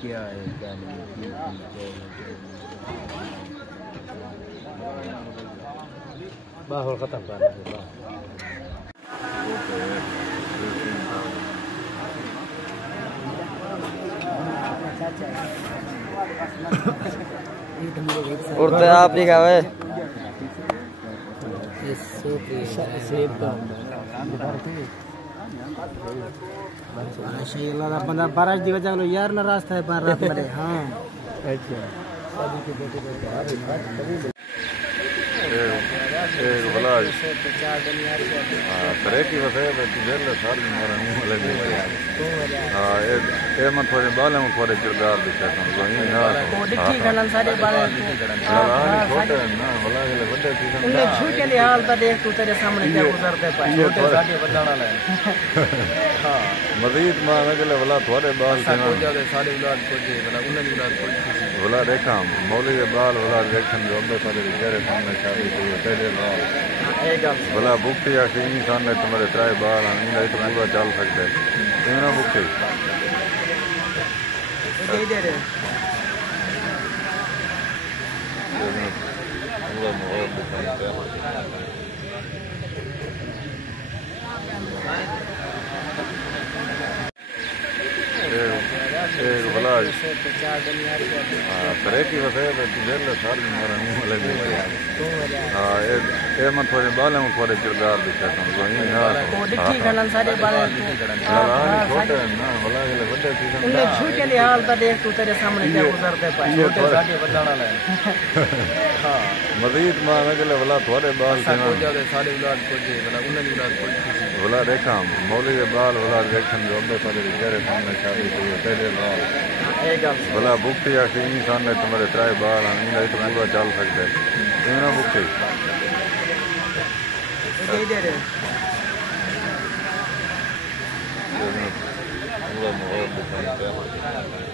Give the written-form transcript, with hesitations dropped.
क्या है क्या नहीं बाहुल खत्म कर उड़ते आप ही खावे बंदा बारात दी वजह यार ना रास्ता है पर रात में हाँ अच्छा एक भला करे की वजह है जेल सारी मरे मुंह लगे हां ए मन थोड़े बाल में थोड़े किरदार दिखाता हूं ये हां दिखी गलन सारे बाल हां छोटे ना भला ये बड़े चीज उन्हें छू के लिए हाल तो देख तू तेरे सामने क्या गुजरते पाए छोटे साडे बदलाना ले हां मजीद मां अगले भला थोड़े बाल से को जाके सारे औलाद को जे भला उन्हें औलाद को भला देखा मौली के बाल भला देखन जो अंदर सारे चेहरे सामने शादी हुई तेरे बाल भला बुकती या कि इंसान ने तुम्हारे त्राय बाल नहीं तो पूरा चल सकते क्यों ना बुकती दे दे पूरा माहौल दिखाते हैं एक भला करे की वजह है जेल सारी मरे मुंह लगे हां ए मन थोड़े बाल में थोड़े किरदार दिखाता हूं ये हां दिखी गलन सारे बाल हां छोटे ना भला ये बड़े चीज उन्हें छू के लिए हाल तो देख तू तेरे सामने क्या गुजरते पाए छोटे साडे बदलाना ले हां मजीद मां अगले भला थोड़े बाल से को जाके सारे औलाद को जे भला उन्हें औलाद को भला देखा मौली के बाल भला देखन जो अंदर सारे चेहरे सामने शादी हुई तेरे बाल भला बुकती या कि इंसान ने तुम्हारे त्राय बाल नहीं तो पूरा चल सकते क्यों ना बुकती दे पूरा माहौल दिखाते हैं